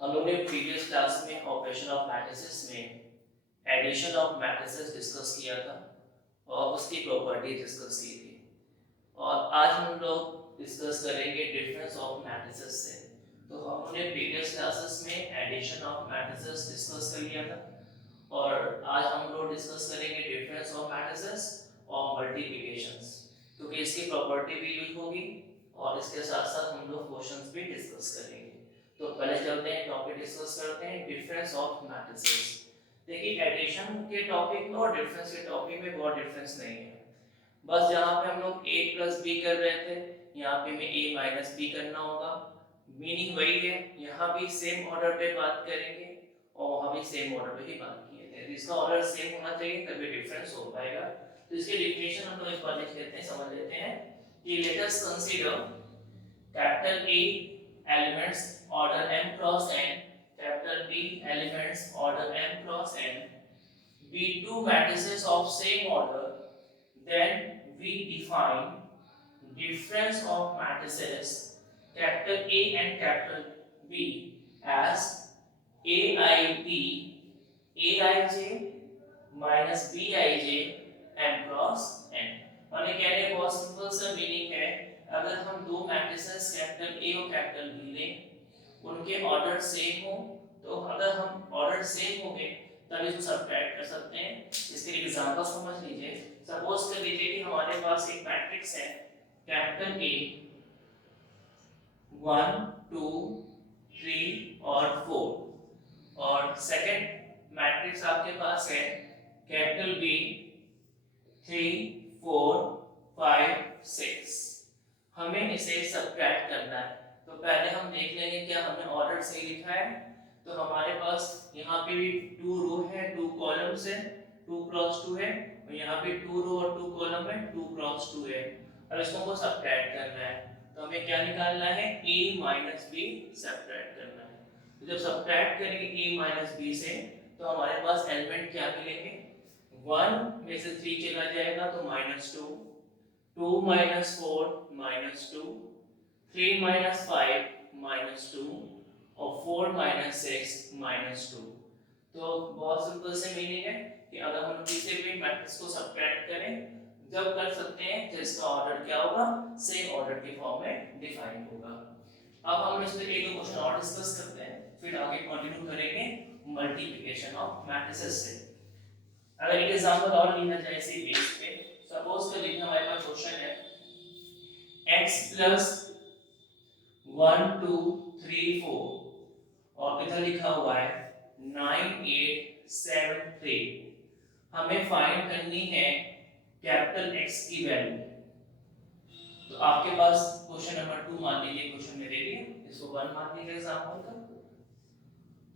हम लोग ने प्रीवियस क्लास में ऑपरेशन ऑफ मैट्रिसेस में एडिशन ऑफ मैट्रिसेस डिस्कस किया था और उसकी प्रॉपर्टी डिस्कस की थी। और आज हम लोग डिस्कस करेंगे डिफरेंस ऑफ मैट्रिसेस से। तो हमने प्रीवियस क्लासेस में एडिशन ऑफ मैट्रिसेस डिस्कस कर लिया था और आज हम लोग डिस्कस करेंगे डिफरेंस ऑफ मैट्रिसेस और मल्टीप्लिकेशंस, क्योंकि इसकी प्रॉपर्टी भी यूज होगी और इसके साथ साथ हम लोग क्वेश्चंस भी डिस्कस करेंगे। तो पहले चलते हैं, टॉपिक डिस्कस करते हैं डिफरेंस ऑफ मैट्रिसेस। देखिए, एडिशन के टॉपिक में और डिफरेंस के टॉपिक में बहुत डिफरेंस नहीं है। बस जहाँ पे हम लोग a प्लस बी कर रहे थे, यहाँ पे हमें a माइनस बी करना होगा। मीनिंग वही है, यहाँ भी सेम ऑर्डर पे बात करेंगे और वहाँ भी सेम ऑर्डर पे ही बात किए थे। तो इसका ऑर्डर सेम होना चाहिए तभी डिफरेंस हो पाएगा। तो इसके डेफिनेशन हम लोग एक बार लिख लेते हैं, समझ लेते हैं कि let us consider capital A elements order m cross n, capital B elements order m cross n, be two matrices of same order, then we define difference of matrices capital A and capital B as aib aij minus bij m cross n। माने कहने का बहुत simple सा meaning है, अगर हम दो matrices capital A और कैपिटल बी लें, उनके ऑर्डर सेम हो, तो अगर हम ऑर्डर सेम होंगे तब इसको सब्ट्रैक्ट कर सकते हैं। इसके लिए एग्जांपल समझ लीजिए। सपोज कर लीजिए कि हमारे पास एक मैट्रिक्स है कैपिटल ए 1 2 3 और 4, और सेकंड मैट्रिक्स आपके पास है कैपिटल बी 3 4 5 6। हमें इसे सब्ट्रैक्ट करना है, तो पहले हम देख लेंगे क्या हमने ऑर्डर सही लिखा है। तो हमारे पास यहाँ पे भी 2 रो है, 2 कॉलम्स है, 2 क्रॉस 2 है, और यहाँ पे 2 रो और 2 कॉलम है, 2 क्रॉस 2 है। अब इसको हमको सब्ट्रैक्ट करना है, तो हमें क्या निकालना है, a माइनस बी सब्ट्रैक्ट करना है। तो जब सब्ट्रैक्ट करेंगे a माइनस बी से, तो हमारे पास एलिमेंट क्या मिलेंगे, 1 में से 3 चला जाएगा तो -2, 2 माइनस 4 -2, 3 माइनस 5 -2 और 4 माइनस 6 -2। तो बहुत सिंपल से मीनिंग है कि अगर हम किसी भी मैट्रिक्स को सब्ट्रैक्ट करें, जब कर सकते हैं तो इसका ऑर्डर क्या होगा, सेम ऑर्डर के फॉर्म में डिफाइन होगा। अब हम इस पे एक दो क्वेश्चन और डिस्कस करते हैं, फिर आगे कंटिन्यू करेंगे मल्टीप्लिकेशन ऑफ मैट्रिसेस से। अगर एक एग्जांपल और लिया जाए इसी बेस पे, सपोज कर लीजिए हमारे पास क्वेश्चन है x प्लस 1 2 3 4 और इधर लिखा हुआ है 9 8 7 3। हमें फाइंड करनी है कैपिटल x की वैल्यू। तो आपके पास क्वेश्चन नंबर 2 मान लीजिए, क्वेश्चन में दे दिया, इसको 1 मान लीजिए एग्जांपल का।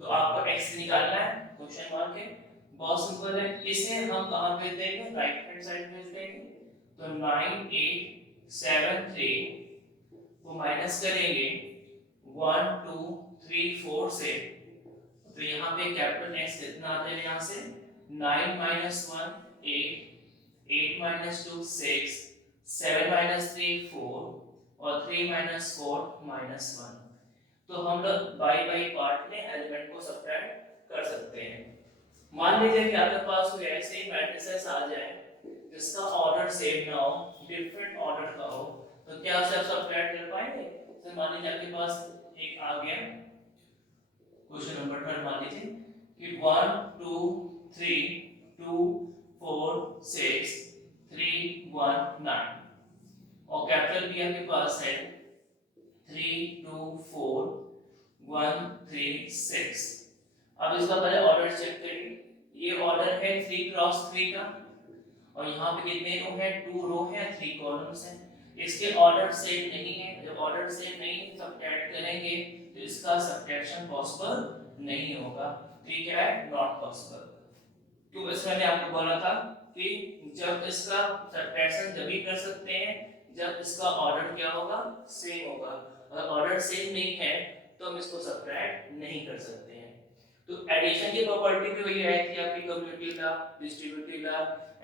तो आपको x निकालना है क्वेश्चन मार्क के। बहुत सिंपल है, इसे हम कहां पे देंगे, राइट हैंड साइड में देंगे। तो 9 8 7 3 को माइनस करेंगे 1 2 3 4 से, तो यहाँ पे कैपिटल x कितना आ जाएगा, यहाँ से 9 माइनस 1 8, 8 माइनस 2 6, 7 माइनस 3 4 और 3 माइनस 4 -1। तो हम लोग बाई पार्ट में एलिमेंट को सब्ट्रैक्ट कर सकते हैं। मान लीजिए कि आपके पास कोई ऐसे मैट्रिसेस आ जाए जिसका ऑर्डर सेम ना हो, डिफरेंट ऑर्डर का हो, तो क्या उसे आप सब्ट्रैक्ट कर पाएंगे। तो मान लीजिए आपके पास एक आ गया क्वेश्चन नंबर 12, मान लीजिए कि 1 2 3 2 4 6 3 1 9 और कैपिटल बी आपके पास है 3 2 4 1 3 6। अब इसका पहले ऑर्डर चेक करिए। ये ऑर्डर है 3 क्रॉस 3 का, और यहाँ पे कितने रो है, 2 रो है, 3 कॉलम्स हैं। इसके ऑर्डर सेम नहीं है, जब ऑर्डर सेम नहीं सब्ट्रैक्ट करेंगे तो इसका सब्ट्रैक्शन पॉसिबल नहीं होगा। तो ये क्या है, नॉट पॉसिबल। तो इसमें मैंने आपको बोला था कि जब इसका सब्ट्रैक्शन तभी कर सकते हैं जब इसका ऑर्डर क्या होगा, सेम होगा। अगर ऑर्डर सेम नहीं है तो हम इसको सब्ट्रैक्ट नहीं कर सकते हैं। तो एडिशन की प्रॉपर्टी भी वही आई थी आपकी, commutative law, distributive law,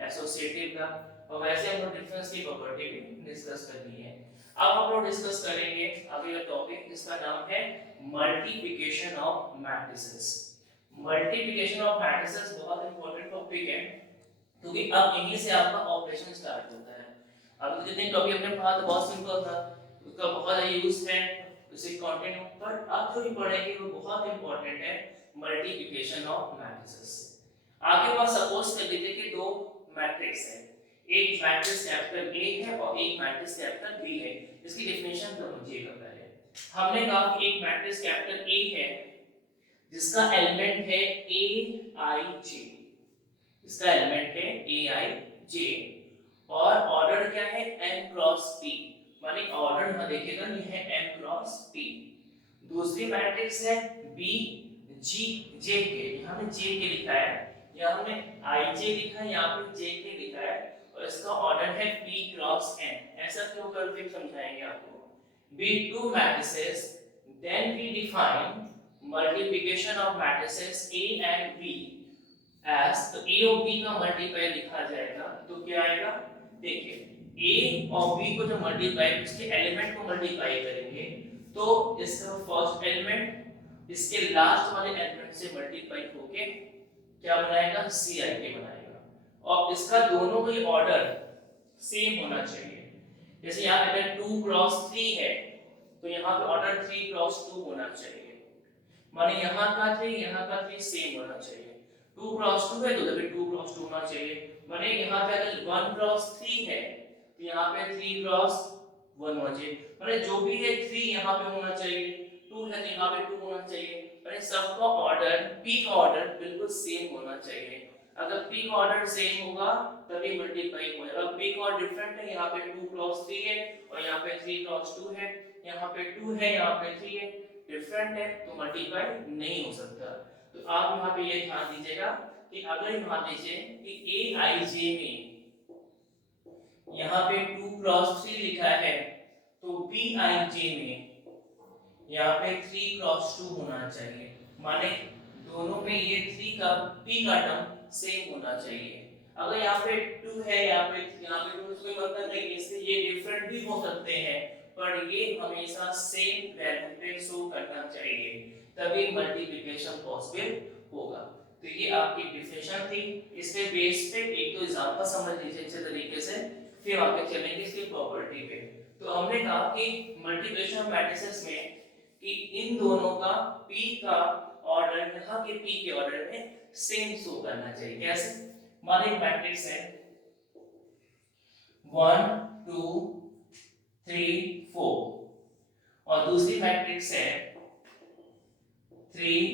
associative law, और वैसे हम लोग डिफरेंस की प्रॉपर्टी भी डिस्कस कर ली है। अब हम लोग डिस्कस करेंगे अगला टॉपिक जिसका नाम है multiplication of matrices. Multiplication of matrices बहुत इंपॉर्टेंट टॉपिक है, क्योंकि अब यहीं से आपका ऑपरेशन स्टार्ट होता है। अब जितने टॉपिक हमने पढ़ा था बहुत सिंपल था, उसका बहुत यूज है, उसे कंटिन्यू, पर अब जो भी पढ़ेंगे वो बहुत इंपॉर्टेंट है, मल्टीप्लिकेशन ऑफ मैट्रिसेस। आपके पास सपोज कर लीजिए कि दो मैट्रिक्स है, एक मैट्रिक्स कैपिटल ए है और एक मैट्रिक्स कैपिटल बी है। इसकी डेफिनेशन समझिएगा पहले। हमने कहा कि एक मैट्रिक्स कैपिटल ए है जिसका एलिमेंट है ए आई जे, इसका एलिमेंट है ए आई जे, और ऑर्डर क्या है m क्रॉस p, माने ऑर्डर यहां देखिएगा ये है m क्रॉस p। दूसरी मैट्रिक्स है b g j के, यहां हमने j के लिखा है, यहां हमने i j लिखा है, यहां पे j के लिखा है, और इसका ऑर्डर है p क्रॉस n। ऐसा क्यों कर फिर समझाएंगे आपको। b two matrices, then we define multiplication of matrices a and b as, तो a और b का मल्टीप्लाई लिखा जाएगा तो क्या आएगा, देखिए a और b को जो मल्टीप्लाई, उसके एलिमेंट को मल्टीप्लाई करेंगे तो इसका फर्स्ट एलिमेंट इसके लास्ट वाले एलिमेंट से मल्टीप्लाई होके क्या बनाएगा, ci के बनाएगा, और इसका दोनों का ऑर्डर सेम होना चाहिए। जैसे यहाँ पे अगर 2 क्रॉस 3 है तो यहाँ पे ऑर्डर 3 क्रॉस 2 होना चाहिए, माने यहाँ का 3 यहाँ का 3 सेम होना चाहिए। 2 क्रॉस 2 है तो इधर भी 2 क्रॉस 2 होना चाहिए, माने यहाँ पे अगर 1 क्रॉस 3 है तो यहाँ पे 3 क्रॉस 1 होना चाहिए, माने जो भी है 3 यहाँ पे होना चाहिए, 2 है तो यहाँ पे 2 होना चाहिए, माने सबका ऑर्डर p का ऑर्डर बिल्कुल सेम होना चाहिए। अगर p का ऑर्डर सेम होगा तभी मल्टीप्लाई होगा। अगर p का ऑर्डर डिफरेंट है, यहाँ पे 2 क्रॉस 3 है और यहाँ पे 3 क्रॉस 2 है, यहाँ पे 2 है यहाँ पे 3 है, डिफरेंट है तो मल्टीप्लाई नहीं हो सकता। तो आप यहाँ पे ये ध्यान दीजिएगा कि अगर यहाँ दीजिए कि a i j में यहाँ पे 2 क्रॉस 3 लिखा है तो b i j में यहाँ पे 3 क्रॉस 2 होना चाहिए, माने दोनों में ये 3 का p का टर्म सेम होना चाहिए। अगर यहाँ पे 2 है यहाँ पे 2, कोई मतलब नहीं, इससे ये डिफरेंट भी हो सकते हैं, पर ये हमेशा सेम वैल्यू पे शो करना चाहिए, तभी मल्टीप्लिकेशन पॉसिबल होगा। तो ये आपकी डेफिनेशन थी, इस पे बेस पे एक तो एग्जांपल समझ लीजिए अच्छे तरीके से, फिर आगे चलेंगे इसकी प्रॉपर्टी पे। तो हमने कहा कि मल्टीप्लिकेशन मैट्रिसेस में कि इन दोनों का p का ऑर्डर यहाँ के p के ऑर्डर में सेम शो करना चाहिए। कैसे, माने मैट्रिक्स है 1 2 3 4 और दूसरी मैट्रिक्स है 3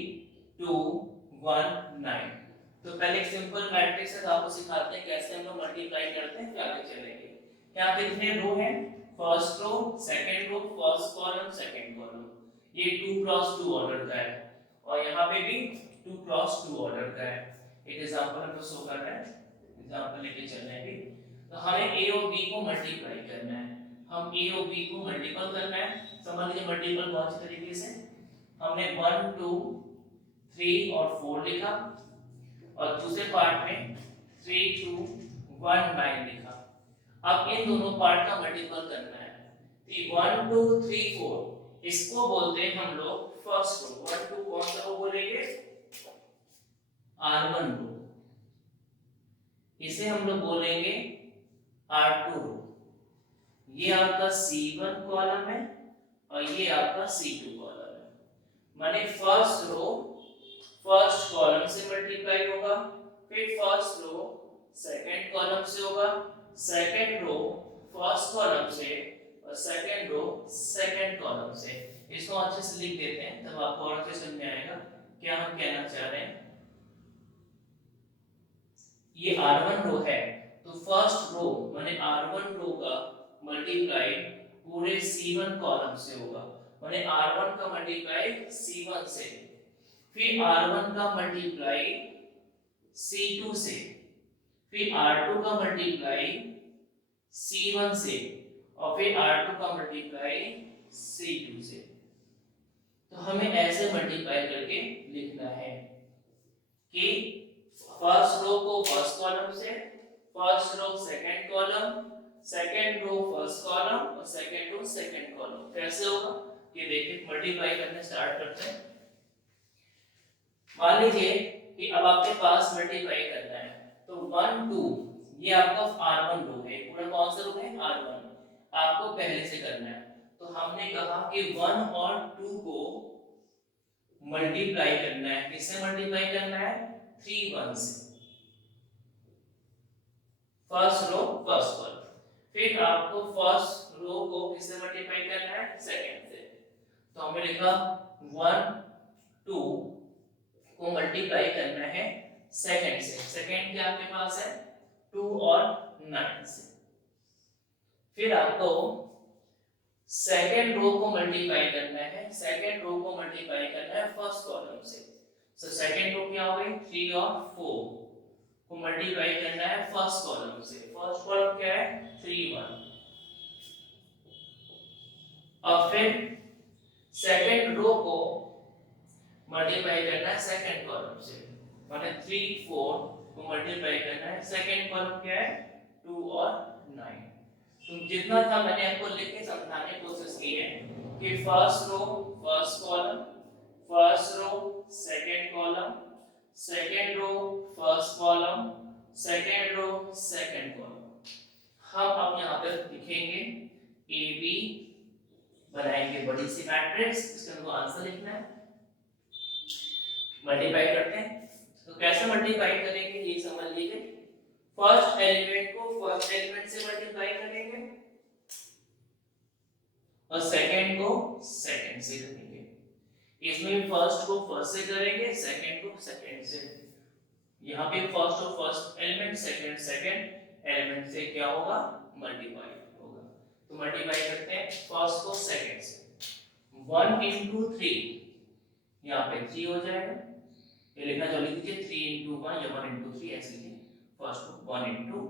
2 1 9। तो पहले एक सिंपल मैट्रिक्स है तो आपको सिखाते हैं कैसे हम लोग मल्टीप्लाई करते हैं, फिर आगे चलेंगे। यहाँ पे कितने रो हैं, first row second row first column second column, ये 2 क्रॉस 2 ऑर्डर का है, और यहाँ पे भी 2 क्रॉस 2 ऑर्डर का है। एक एग्जांपल हमको शो कर रहा है, एग्जांपल लेके चलेंगे। तो हमें a और b को मल्टीप्लाई करना है, हम a और b को मल्टीपल करना है। समझ लीजिए मल्टीपल बहुत अच्छे तरीके से, हमने 1 2 3 और 4 लिखा, और दूसरे पार्ट में 3 2 1 9 लिखा। अब इन दोनों पार्ट का मल्टीपल करना है, तो 1 2 3 4 इसको बोलते हैं हम लोग फर्स्ट रो। 1 2 कौन सा रो बोलेंगे, R1 रो, इसे हम लोग बोलेंगे R2 रो। ये आपका C1 कॉलम है और ये आपका C2 कॉलम है, माने फर्स्ट रो फर्स्ट कॉलम से मल्टीप्लाई होगा, फिर फर्स्ट रो सेकंड कॉलम से होगा, सेकंड रो फर्स्ट कॉलम से, और सेकंड रो सेकंड कॉलम से। इसको अच्छे से लिख देते हैं तब आपको और अच्छे समझ में आएगा क्या हम कहना चाह रहे हैं। ये R1 रो है तो फर्स्ट रो माने R1 रो का मल्टीप्लाई पूरे C1 कॉलम से होगा, माने R1 का मल्टीप्लाई C1 से, फिर R1 का मल्टीप्लाई C2 से, फिर R2 का मल्टीप्लाई C1 से, और फिर R2 का मल्टीप्लाई C2 से। तो हमें ऐसे मल्टीप्लाई करके लिखना है कि फर्स्ट रो को फर्स्ट कॉलम से, first row second column, second row first column और सेकंड रो सेकंड कॉलम। कैसे होगा ये देखिए मल्टीप्लाई करने स्टार्ट करते हैं। मान लीजिए कि अब आपके पास मल्टीप्लाई करना है, तो 1 2 ये आपका R1 रो है, पूरा कौन सा रो है R1, आपको पहले से करना है। तो हमने कहा कि 1 और 2 को मल्टीप्लाई करना है, किससे मल्टीप्लाई करना है 3 1 से, फर्स्ट रो फर्स्ट कॉलम। फिर आपको फर्स्ट रो को किससे मल्टीप्लाई करना है सेकंड से। तो हमने लिखा 1 2 को मल्टीप्लाई करना है सेकंड से, सेकंड क्या आपके पास है 2 और 9 से। फिर आपको सेकंड रो को मल्टीप्लाई करना है, सेकंड रो को मल्टीप्लाई करना है फर्स्ट कॉलम से। सो सेकंड रो क्या हो गई 3 और 4 को मल्टीप्लाई करना है फर्स्ट कॉलम से, फर्स्ट कॉलम क्या है 3 1। और फिर सेकंड रो को मल्टीप्लाई करना है सेकंड कॉलम से, माने 3 4 को मल्टीप्लाई करना है सेकंड कॉलम क्या है 2 और 9। तो जितना था मैंने आपको लिख के समझाने की कोशिश की है कि first row first column, first row second column, second row first column, second row second column. हम अब यहाँ पर लिखेंगे ए बी, बनाएंगे बड़ी सी मैट्रिक्स, इसका हमको आंसर लिखना है, मल्टीप्लाई करते हैं। तो कैसे मल्टीप्लाई करेंगे ये समझ लीजिए। फर्स्ट एलिमेंट को फर्स्ट एलिमेंट से मल्टीप्लाई करेंगे और सेकंड को सेकंड से करेंगे। इसमें फर्स्ट को फर्स्ट से करेंगे, सेकंड को सेकंड से। यहाँ पे फर्स्ट और first element, second second element से क्या होगा मल्टीप्लाई होगा। तो मल्टीप्लाई करते हैं फर्स्ट को सेकंड से। 1 into 3 यहाँ पे 3 हो जाएगा, ये लिखना चलो लिख दीजिए 3 into 1 या 1 into 3 ऐसे लिखिए। फर्स्ट को 1 into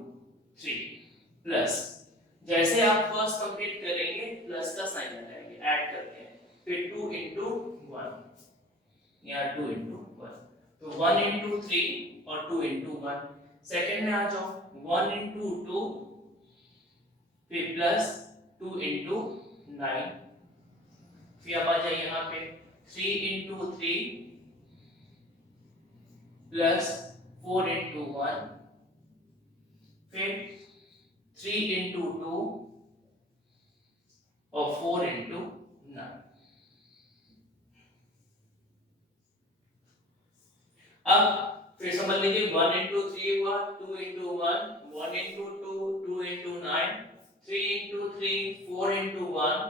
3 प्लस, जैसे आप फर्स्ट कंप्लीट करेंगे प्लस का साइन लगाएंगे, ऐड करते हैं। फिर 2 into 1 या 2 into 1, तो 1 into 3 और 2 into 1। सेकंड में आ जाओ 1 into 2 फिर प्लस 2 into 9। फिर अब आ जाए यहाँ पे 3 into 3 प्लस 4 into 1, फिर 3 into 2 और 4 into 9। अब फिर समझ लीजिए 1 into 3 हुआ 2 into 1, 1 into 2 2 into 9, 3 into 3 4 into 1,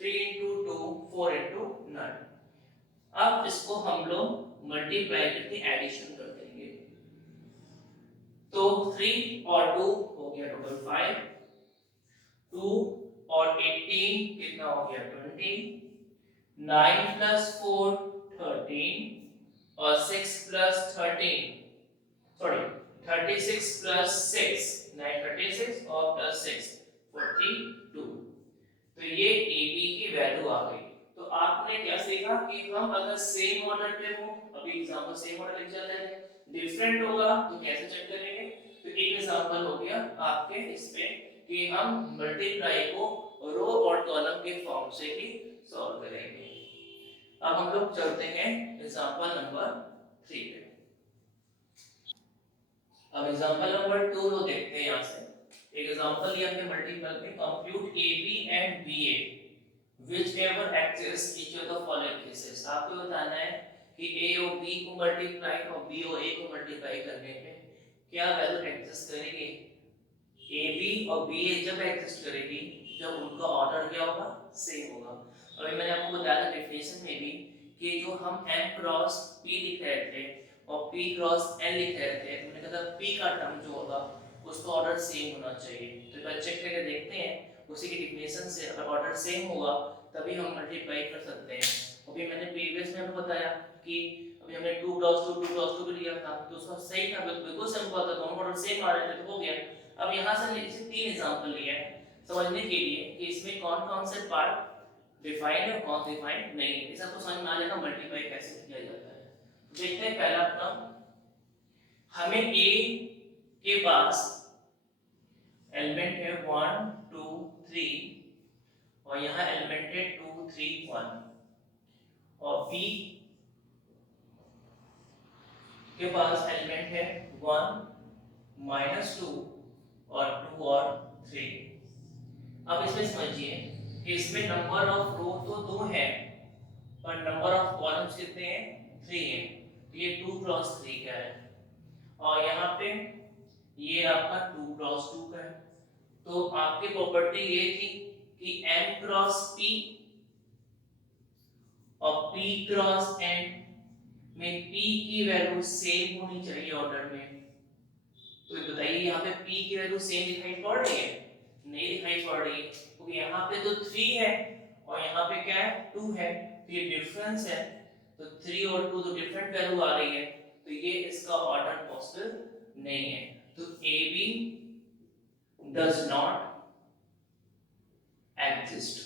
3 into 2 4 into 9। अब इसको हम लोग मल्टीप्लाई करके एडिशन कर देंगे। तो 3 और 2 हो गया टोटल 5, 2 और 18 कितना हो गया 20, 9 plus 4 13 और 6 plus 13 सॉरी 36 plus 6 9 36 और plus 6 42। तो ये AB की वैल्यू आ गई। तो आपने क्या सीखा कि हम अगर सेम ऑर्डर पे हो, अभी एग्जांपल सेम ऑर्डर लिख चल रहे हैं, डिफरेंट होगा तो कैसे चेक करेंगे। तो एक एग्जांपल हो गया आपके इस पे कि हम मल्टीप्लाई को रो और कॉलम के फॉर्म से ही सॉल्व करेंगे। अब हम लोग चलते हैं एग्जांपल नंबर 3 पे। अब एग्जांपल नंबर 2 लो देखते हैं यहां से। एक एग्जांपल लिया हमने मल्टीपल में, compute AB and BA whichever exists each of the following cases। आपको बताना है कि A और B को मल्टीप्लाई और B और A को मल्टीप्लाई करने पे क्या वैल्यू एग्जिस्ट करेगी। AB और BA जब एग्जिस्ट करेगी जब उनका ऑर्डर क्या होगा सेम होगा। अभी मैंने आपको बताया था डेफिनेशन में भी कि जो हम M क्रॉस P लिख रहे थे और P क्रॉस N लिख रहे थे, तो मैंने कहा था P का टर्म जो होगा उसका ऑर्डर सेम होना चाहिए। तो एक बार चेक करके देखते हैं उसी की डेफिनेशन से, अगर ऑर्डर सेम होगा तभी हम मल्टीप्लाई कर सकते हैं। अभी मैंने प्रीवियस में बताया कि अभी हमने 2 क्रॉस 2 2 क्रॉस 2 भी लिया था तो उसका सही था, बिल्कुल सिंपल था, दोनों ऑर्डर सेम आ रहे थे तो हो गया। अब यहाँ से हमने इसे 3 एग्जांपल लिए हैं समझने के लिए कि इसमें कौन कौन से पार्ट डिफाइंड है कौन डिफाइंड नहीं है। इस आपको समझ में आ जाएगा मल्टीप्लाई कैसे किया जाता है। देखते हैं पहला अपना, हमें A के पास एलिमेंट है 1 2 3 और यहाँ एलिमेंट है 2 3 1 और B के पास एलिमेंट है 1 -2 और 2 और 3। अब इसमें समझिए कि इसमें नंबर ऑफ रो तो 2 है पर नंबर ऑफ कॉलम्स कितने हैं 3 है। तो ये 2 क्रॉस 3 का है और यहाँ पे ये आपका 2 क्रॉस 2 का है। तो आपकी प्रॉपर्टी ये थी कि m क्रॉस p और p क्रॉस n में p की वैल्यू सेम होनी चाहिए ऑर्डर में। तो बताइए यहाँ पे p की वैल्यू सेम दिखाई पड़ रही है? नहीं दिखाई पड़ रही है क्योंकि यहाँ पे तो 3 है और यहाँ पे क्या है 2 है, तो ये डिफरेंस है। तो 3 और 2 तो डिफरेंट वैल्यू आ रही है, तो ये इसका ऑर्डर पॉसिबल नहीं है। तो AB डज नॉट एग्जिस्ट।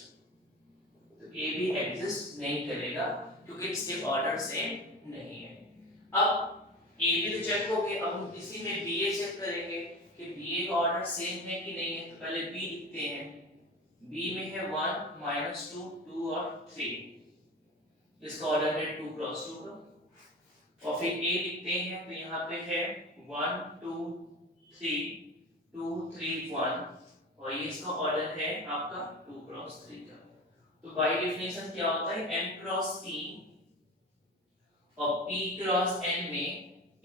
तो AB एग्जिस्ट नहीं करेगा क्योंकि इसके ऑर्डर सेम नहीं है। अब AB तो चेक हो गया, अब हम इसी में BA चेक करेंगे कि BA का ऑर्डर सेम है कि नहीं है। तो पहले B लिखते हैं। B में है 1 -2 2 और 3, इसका ऑर्डर है 2 क्रॉस 2 का। और फिर A लिखते हैं तो यहाँ पे है 1 2 3 2 3 1 और ये इसका ऑर्डर है आपका 2 क्रॉस 3 का। तो बाय डेफिनेशन क्या होता है m क्रॉस p और p क्रॉस n में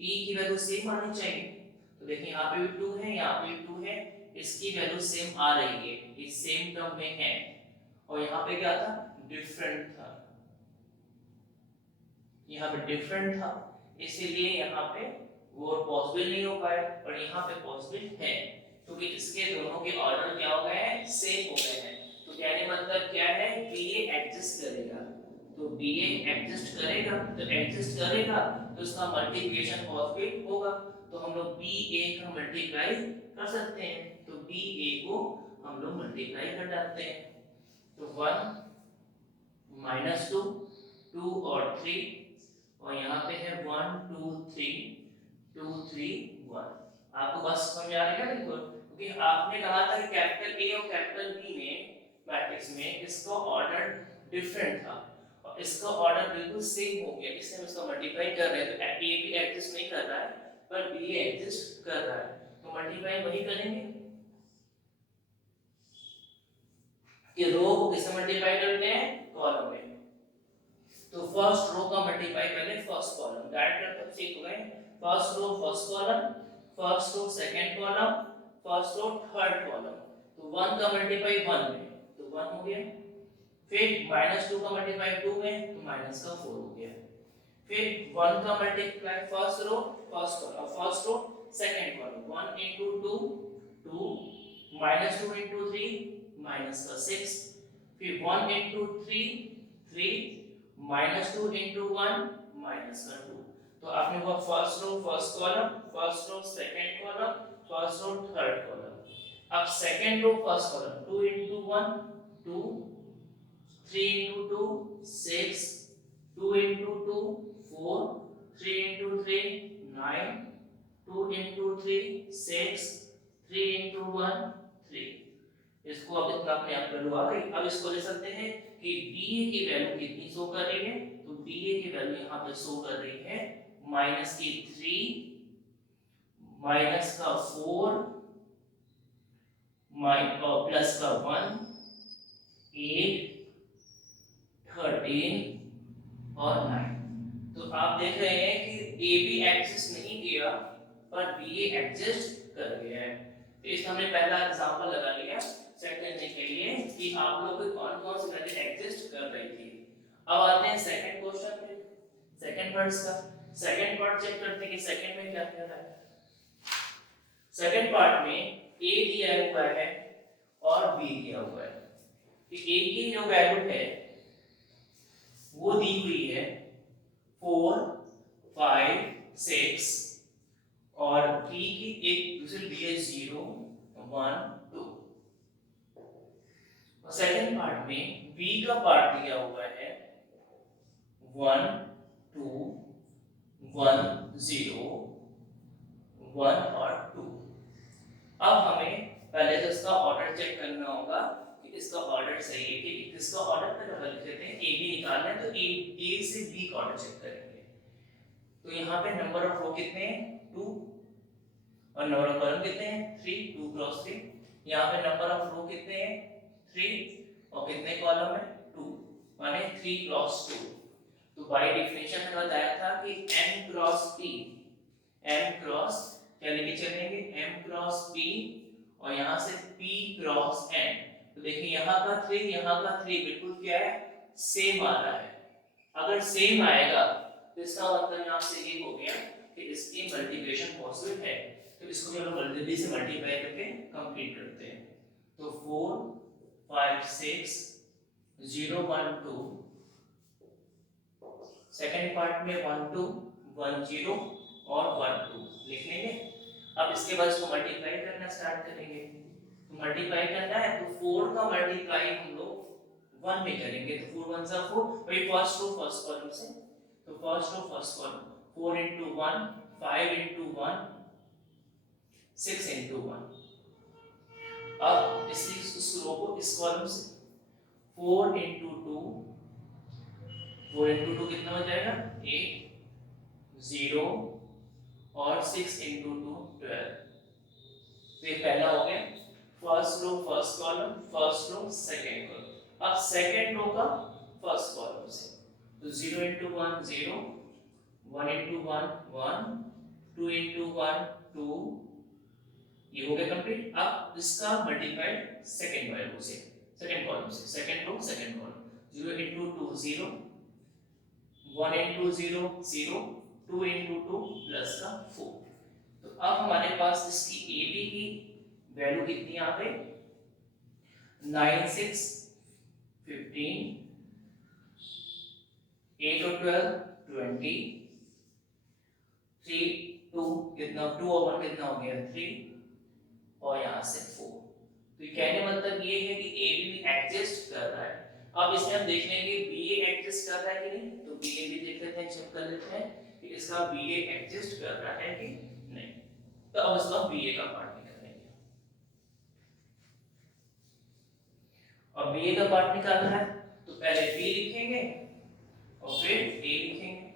p की वैल्यू सेम आनी चाहिए। तो देखिए यहाँ पे भी 2 है, यहाँ पे भी 2 है, इसकी वैल्यू सेम आ रही है, ये सेम टर्म में है। और यहाँ पे क्या था डिफरेंट था, यहाँ पे डिफरेंट था, इसीलिए यहाँ पे वो पॉसिबल नहीं हो पाया और यहाँ पे पॉसिबल है क्योंकि इसके दोनों के ऑर्डर क्या हो गए हैं सेम हो गए हैं। तो कहने मतलब क्या है कि ये एग्जिस्ट करेगा। तो BA एग्जिस्ट करेगा, तो एग्जिस्ट करेगा तो इसका मल्टीप्लिकेशन पॉसिबल होगा। तो हम लोग BA का मल्टीप्लाई कर सकते हैं, तो BA को हम लोग मल्टीप्लाई कर डालते हैं। तो 1 -2 2 और 3 और यहाँ पे है 1 2 3 2 3 1। आपको बस समझ आ रही है बिल्कुल, क्योंकि आपने कहा था कि कैपिटल A और कैपिटल B में मैट्रिक्स में इसका ऑर्डर डिफरेंट था और इसका ऑर्डर बिल्कुल सेम हो गया, इसलिए हम इसको मल्टीप्लाई कर रहे हैं। तो A भी एग्जिस्ट नहीं कर रहा है पर B एग्जिस्ट कर रहा है, तो मल्टीप्लाई वही करेंगे कि रो को किससे मल्टीप्लाई करते हैं कॉलम में। तो फर्स्ट रो का मल्टीप्लाई पहले फर्स्ट कॉलम डायरेक्ट करते हैं, सीख गए। First row first column, first row second column, first row third column. तो 1 का मल्टीप्लाई 1 में तो 1 हो गया, फिर -2 का मल्टीप्लाई 2 में तो माइनस का 4 हो गया, फिर 1 का multiply first row first column, first row second column 1 into 2 2 -2 into 3 minus का 6, फिर 1 into 3 3 -2 into 1 माइनस का 2। तो आपने वो first row first column, first row second column, first row third column. अब second row first column 2 into 1 2 3 into 2 6 2 into 2 4 3 into 3 9 2 into 3 6 3 into 1 3। इसको अब इतना अपने आप वैल्यू आ गई। अब इसको ले सकते हैं कि BA की वैल्यू कितनी शो कर रही है। तो BA की वैल्यू यहाँ पे शो कर रही है -3 माइनस का 4 प्लस का 1 8 13 और 9। तो आप देख रहे हैं कि AB एग्जिस्ट नहीं किया पर BA एग्जिस्ट कर गया है। तो इस हमने पहला एग्जांपल लगा लिया सेट करने के लिए कि आप लोग को कौन कौन सी वैल्यू एग्जिस्ट कर रही थी। अब आते हैं सेकंड क्वेश्चन पे, सेकंड पार्ट का सेकंड पार्ट चेक करते हैं कि सेकंड में क्या क्या है। सेकंड पार्ट में A दिया हुआ है और B दिया हुआ है कि A की जो वैल्यू है वो दी हुई है 4 5 6 और B की एक दूसरी दी है 0 1 2। और सेकंड पार्ट में B का पार्ट दिया हुआ है 1 2 1 0 1 और 2। अब हमें पहले तो इसका ऑर्डर चेक करना होगा कि इसका ऑर्डर सही है कि किसका ऑर्डर पर लिख देते हैं ए बी निकालना है, तो ए से बी का ऑर्डर चेक करेंगे। तो यहाँ पे नंबर ऑफ रो कितने हैं 2 और नंबर ऑफ कॉलम कितने हैं 3, 2 क्रॉस 3। यहाँ पे नंबर ऑफ रो कितने हैं 3 और कितने कॉलम है 2, माने 3 क्रॉस 2। तो बाय डेफिनेशन में बताया था कि m cross p, m cross क्या लेके चलेंगे m क्रॉस p और यहाँ से p क्रॉस n। तो देखिए यहाँ का 3 यहाँ का 3 बिल्कुल क्या है सेम आ रहा है। अगर सेम आएगा तो इसका मतलब यहाँ से ये हो गया कि इसकी मल्टीप्लिकेशन पॉसिबल है। तो इसको भी हम मल्टीप्लाई से मल्टीप्लाई करके कंप्लीट करते हैं। तो 4 5 6 0 1 2, सेकेंड पार्ट में 1 2 1 0 और 1 2 लिख लेंगे। अब इसके बाद इसको मल्टीप्लाई करना स्टार्ट करेंगे। तो मल्टीप्लाई करना है तो 4 का मल्टीप्लाई हम लोग 1 में करेंगे। तो 4 1 सा 4, भाई फर्स्ट रो फर्स्ट कॉलम से। तो first row first column 4 into 1 5 into 1 6 into 1। अब इस रो को इस कॉलम से 4 into 2 4 into 2 कितना हो जाएगा 8 0 और 6 into 2 12। तो ये पहला हो गया first row first column, first row second column. अब सेकंड रो का फर्स्ट कॉलम से तो 0 into 1 0 1 into 1 1 2 into 1 2, ये हो गया कंप्लीट। अब इसका मल्टीप्लाई सेकंड वैल्यू से सेकंड कॉलम से second row second column 0 into 2 0 1 into 0 0 2 into 2 plus का 4। तो अब हमारे पास इसकी ए बी की वैल्यू कितनी यहाँ पे 9 6 15 8 और 12 20 3 2 कितना 2 और 1 कितना हो गया 3 और यहाँ से 4। तो ये कहने मतलब ये है कि ए बी एडजस्ट कर रहा है। अब इसमें हम देख लेंगे बी ए एडजस्ट कर रहा है कि नहीं। तो बी ए भी देख लेते हैं, चेक कर लेते हैं कि इसका बी ए एडजस्ट कर रहा है कि नहीं। तो अब इसका बी ए का पार्ट निकालेंगे। अब बी ए का पार्ट निकालना है तो पहले बी लिखेंगे और फिर ए लिखेंगे।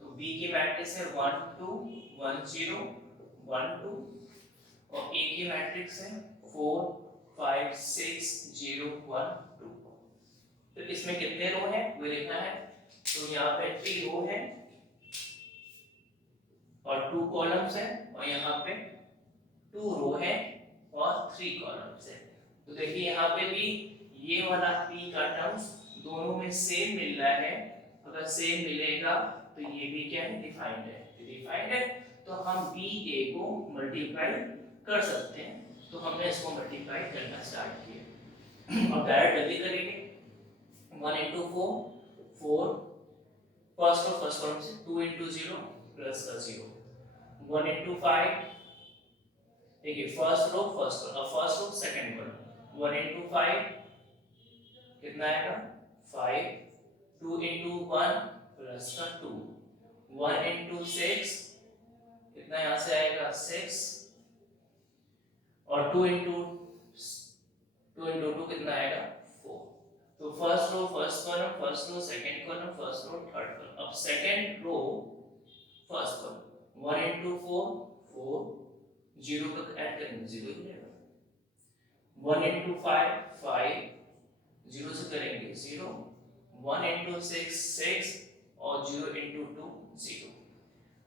तो बी की मैट्रिक्स है 1 2 1 0 1 2 और ए की मैट्रिक्स है 4 5 6 0 1 2। तो इसमें कितने रो हैं वो लिखना है। तो यहाँ पे 3 रो है और 2 कॉलम्स है और यहाँ पे 2 रो है और 3 कॉलम्स है। तो देखिए यहाँ पे भी ये वाला p का टर्म्स दोनों में सेम मिल रहा है। अगर सेम मिलेगा तो ये भी क्या है डिफाइंड है। डिफाइंड है तो हम बी ए को मल्टीप्लाई कर सकते हैं। तो हमने इसको मल्टीप्लाई करना स्टार्ट किया। अब डायरेक्ट जल्दी करेंगे 1 into 4 4 फर्स्ट और फर्स्ट कॉलम से 2 into 0 प्लस का 0 1 into 5 देखिए first row first row second column 1 into 5 कितना आएगा 5 2 into 1 प्लस का 2 1 into 6 कितना यहाँ से आएगा 6 और 2 into 2 कितना आएगा 4। तो first row first column first row second column first row third column. अब second row first column 1 into 4 4 0 को ऐड करेंगे 0 ही रहेगा 1 into 5 5 0 से करेंगे 0 1 into 6 6 और 0 into 2 0।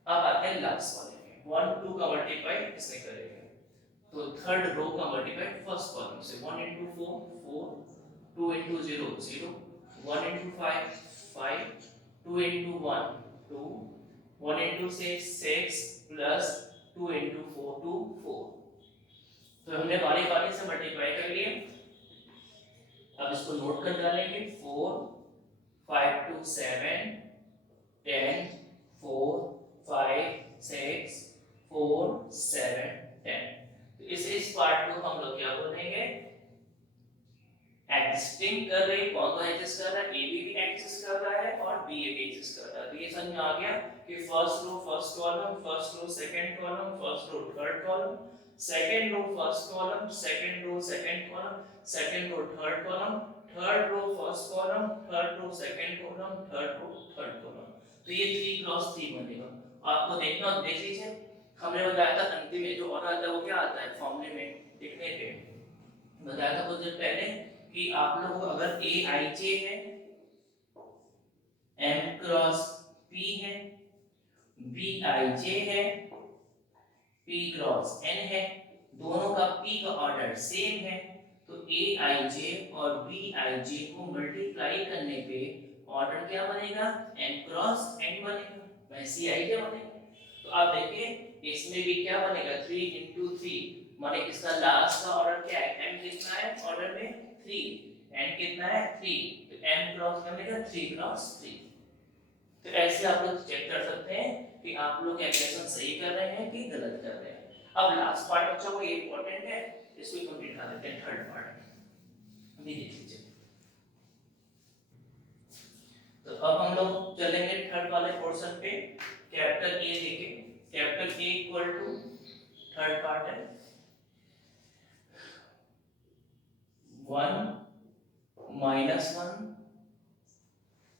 अब आते हैं लास्ट वाले में 1 2 का मल्टीप्लाई इससे करेंगे। तो थर्ड रो का मल्टीप्लाई फर्स्ट कॉलम से 1 into 4 4 2 into 0 0 1 into 5 5 2 into 1 2 1 into 6 6 plus 2 into 4 2 4। तो हमने बारी बारी से मल्टीप्लाई कर लिए। अब इसको नोट कर डालेंगे 4 5 2 7 10 4 5 6 4 7 10। तो इस पार्ट को हम लोग क्या बोलेंगे एडजस्टिंग कर रहे हैं। कौन कौन एडजस्ट कर रहा है ए बी भी एडजस्ट कर रहा है और बी ए भी एडजस्ट कर रहा है। तो ये समझ में आ गया कि first row first column first row second column first row third column second row first column, second row second column, second row third column, third row first column, third row second column, third row third column. तो ये 3 cross 3 बनेगा। आपको देखना हो देख लीजिए। हमने बताया था अंतिम में जो ऑर्डर आता है वो क्या आता है फॉर्मूले में लिखने पे बताया था कुछ देर पहले कि आप लोग को अगर ए आई जे है, एम क्रॉस पी है, बी आई जे है, पी क्रॉस एन है, दोनों का पी का ऑर्डर सेम है, तो ए आई जे और बी आई जे को मल्टीप्लाई करने पे ऑर्डर क्या बनेगा, एम क्रॉस एन बनेगा, वैसे आई क्या बनेगा। तो आप देखिए इसमें भी क्या बनेगा 3 into 3 माने इसका लास्ट का ऑर्डर क्या है, m कितना है ऑर्डर में 3, n कितना है 3, तो m क्रॉस बनेगा 3 क्रॉस 3। तो ऐसे आप लोग चेक कर सकते हैं कि आप लोग कैलकुलेशन सही कर रहे हैं कि गलत कर रहे हैं। अब लास्ट पार्ट बच्चों को ये इंपॉर्टेंट है, इसको कंप्लीट कर देते हैं थर्ड पार्ट भी देख लीजिए। तो अब हम लोग चलेंगे थर्ड वाले पोर्शन पे। कैपिटल ए देखिए, capital A equal to third part है 1 minus 1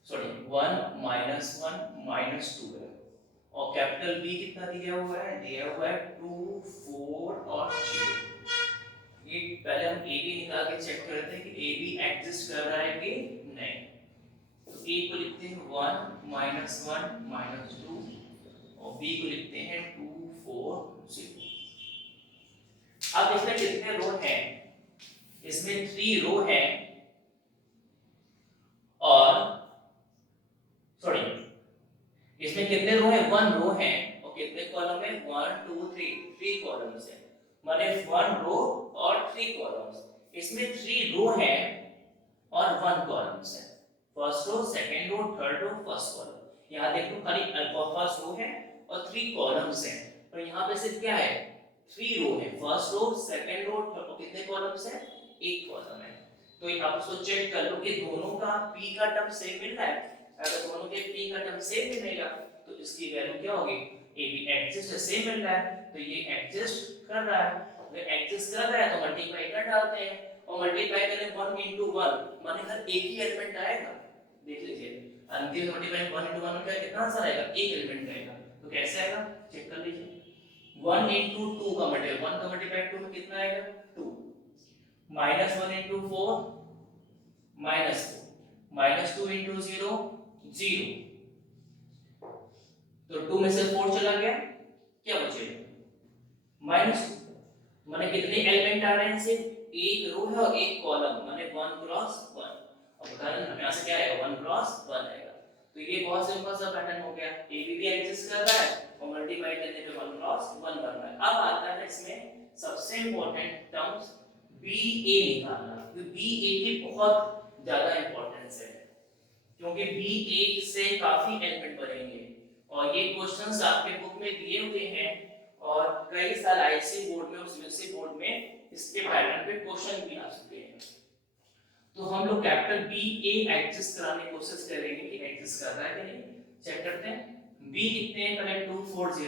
सॉरी 1 minus 1 minus 2 है और कैपिटल बी कितना दिया हुआ है, दिया हुआ है 2 4 और 0। ये पहले हम ए बी निकाल के चेक करते हैं कि ए बी एग्जिस्ट कर रहा है कि नहीं। तो ए को लिखते हैं 1 minus 1 minus 2 और बी को लिखते हैं 2 4 0। अब इसमें कितने रो हैं, इसमें 3 रो हैं और सॉरी इसमें कितने रो हैं, 1 रो है और कितने कॉलम है 1 2 3 कॉलम्स है, माने 1 रो और 3 कॉलम्स। इसमें 3 रो है और 1 कॉलम्स है, first row second row third row first column. यहां देखो खाली फर्स्ट रो है और 3 कॉलम्स हैं, और यहां पे सिर्फ क्या है 3 रो है, first row second row third, कितने कॉलम्स है एक कॉलम है। तो आप उसको चेक कर लो कि दोनों का p का टर्म सेम मिल रहा है। अगर दोनों के p का टर्म सेम मिलेगा तो इसकी वैल्यू क्या होगी, a b एग्जिस्ट सेम मिल रहा है तो ये एग्जिस्ट कर रहा है। अगर एग्जिस्ट कर रहा है तो मल्टीप्लाई कर डालते हैं और मल्टीप्लाई करें 1 into 1 माने हर एक ही एलिमेंट आएगा। देख लीजिए अंतिम मल्टीप्लाई 1 into 1 का कितना आंसर आएगा, एक एलिमेंट आएगा। तो कैसे आएगा चेक कर लीजिए 1 into 2 का मल्टीप्लाई 1 का मल्टीप्लाई 2 में कितना आएगा 2, minus 1 into 4 minus 4, minus 2 into 0 0, तो 2 में से 4 चला गया क्या बचेगा माइनस 2। माने कितने एलिमेंट आ रहे हैं, सिर्फ एक रो है और एक कॉलम, माने 1 क्रॉस 1। अब उदाहरण हमें यहां से क्या आएगा 1 क्रॉस 1 आएगा। तो ये बहुत सिंपल सा पैटर्न हो गया, ए बी एग्जिस्ट कर रहा है और मल्टीप्लाई करने पे 1 क्रॉस 1 बन रहा है। अब आता है इसमें सबसे इंपॉर्टेंट टर्म्स बी ए निकालना, क्योंकि बी ए की बहुत ज्यादा इंपॉर्टेंस है, क्योंकि बी ए से काफी एलिमेंट बनेंगे और ये क्वेश्चंस आपके बुक में दिए हुए हैं और कई साल आईसी बोर्ड में और सीबीएसई बोर्ड में इसके पैटर्न पे क्वेश्चन भी आ चुके हैं। तो हम लोग कैपिटल बी ए एग्जिस्ट कराने की कोशिश करेंगे कि एग्जिस्ट कर रहा है कि नहीं, चेक करते हैं। बी लिखते हैं पहले 240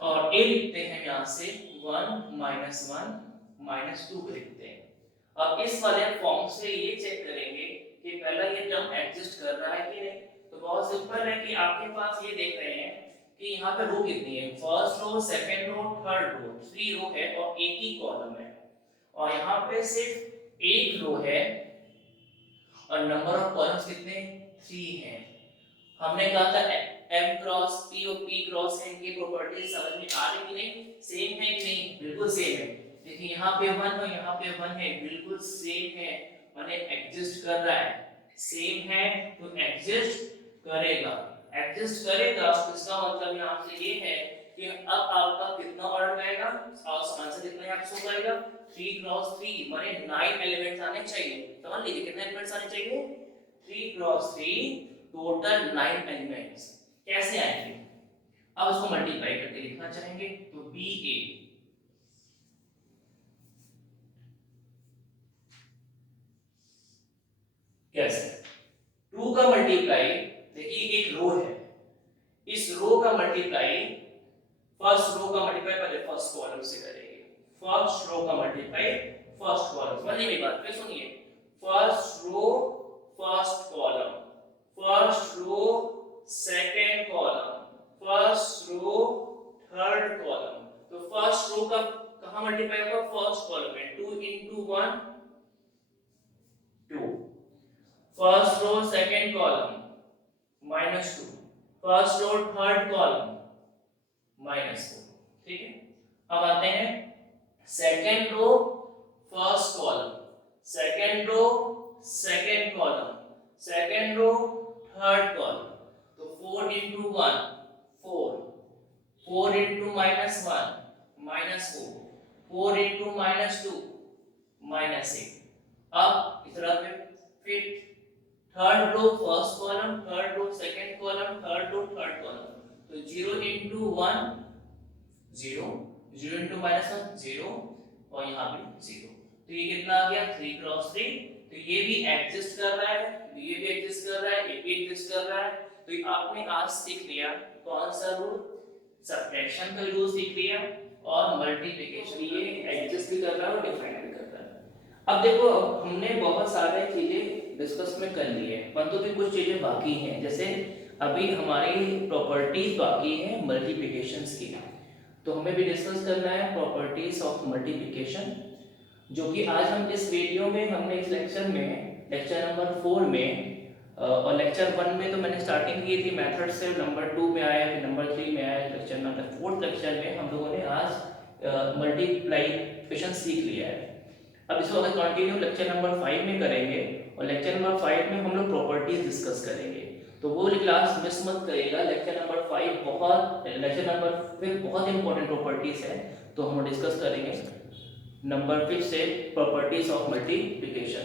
और ए लिखते हैं यहां से 1 minus 1 minus 2 लिखते हैं। अब इस वाले फॉर्म से ये चेक करेंगे कि पहला ये टर्म एग्जिस्ट कर रहा है कि नहीं। तो बहुत सिंपल है कि आपके पास ये देख रहे हैं कि यहाँ पे रो कितनी है, first row second row third row 3 row है और एक ही कॉलम है और यहाँ पे सिर्फ एक रो है और नंबर ऑफ कॉलम्स कितने 3 हैं। हमने कहा था m क्रॉस p और p क्रॉस n की प्रॉपर्टी समझ में आ रही कि नहीं, सेम है कि नहीं, बिल्कुल सेम है। देखिए यहाँ पे 1 और यहाँ पे 1 है, बिल्कुल सेम है, माने एग्जिस्ट कर रहा है, सेम है तो एग्जिस्ट करेगा। एग्जिस्ट करेगा इसका मतलब यहाँ से ये है कि अब आपका कितना ऑर्डर आएगा और आंसर कितना यहाँ शो करेगा 3 क्रॉस 3 माने 9 एलिमेंट्स आने चाहिए। समझ लीजिए कितने एलिमेंट्स आने चाहिए 3 क्रॉस 3 टोटल 9 एलिमेंट्स। कैसे आएंगे, अब उसको मल्टीप्लाई करके लिखना चाहेंगे तो बी ए कैसे 2 का मल्टीप्लाई, देखिए एक रो है, इस रो का मल्टीप्लाई फर्स्ट रो का मल्टीप्लाई पहले फर्स्ट कॉलम से करेंगे, फर्स्ट रो का मल्टीप्लाई फर्स्ट कॉलम। समझिए मेरी बात, फिर सुनिए, first row first column, first row second column, first row third column. तो फर्स्ट रो का कहां मल्टीप्लाई होगा, फर्स्ट कॉलम में, 2 into 1 2, first row second column -2, first row third column -2। ठीक है, अब आते हैं second row first column, second row second column, second row third column. तो 4 into 1 4, 4 into -1 -4, 4 into -2 -8। अब इस तरह पे फिर third row first column, third row second column, third row third column. तो 0 into 1 0, 0 into -1 0, और यहाँ पे 0। तो ये कितना आ गया, 3 क्रॉस 3। तो ये भी एग्जिस्ट कर रहा है, ये भी एग्जिस्ट कर रहा है, ये भी एग्जिस्ट कर रहा है। तो ये आपने आज सीख लिया कौन सा रूल, सब्ट्रैक्शन का रूल सीख लिया, और मल्टीप्लिकेशन ये एग्जिस्ट भी कर रहा है और डिफाइन भी कर रहा है। अब देखो, हमने बहुत सारे चीजें डिस्कस में कर ली है, परंतु भी कुछ चीजें बाकी हैं। जैसे अभी हमारी प्रॉपर्टीज बाकी है मल्टीप्लिकेशंस की, तो हमें भी डिस्कस करना है प्रॉपर्टीज ऑफ मल्टीप्लिकेशन, जो कि आज हम इस वीडियो में, हमने इस लेक्चर में, लेक्चर नंबर 4 में, और लेक्चर 1 में तो मैंने स्टार्टिंग की थी मेथड से, नंबर 2 में आया, फिर नंबर 3 में आया, लेक्चर नंबर 4 लेक्चर में हम लोगों ने आज मल्टीप्लिकेशन सीख लिया है। अब इसको अगर कंटिन्यू लेक्चर नंबर 5 में करेंगे, और लेक्चर नंबर 5 में हम लोग प्रॉपर्टीज डिस्कस करेंगे, तो वो क्लास मिस मत करिएगा। लेक्चर नंबर 5 बहुत, लेक्चर नंबर 5 बहुत इंपॉर्टेंट प्रॉपर्टीज है, तो हम डिस्कस करेंगे नंबर 5 से प्रॉपर्टीज ऑफ मल्टीप्लिकेशन।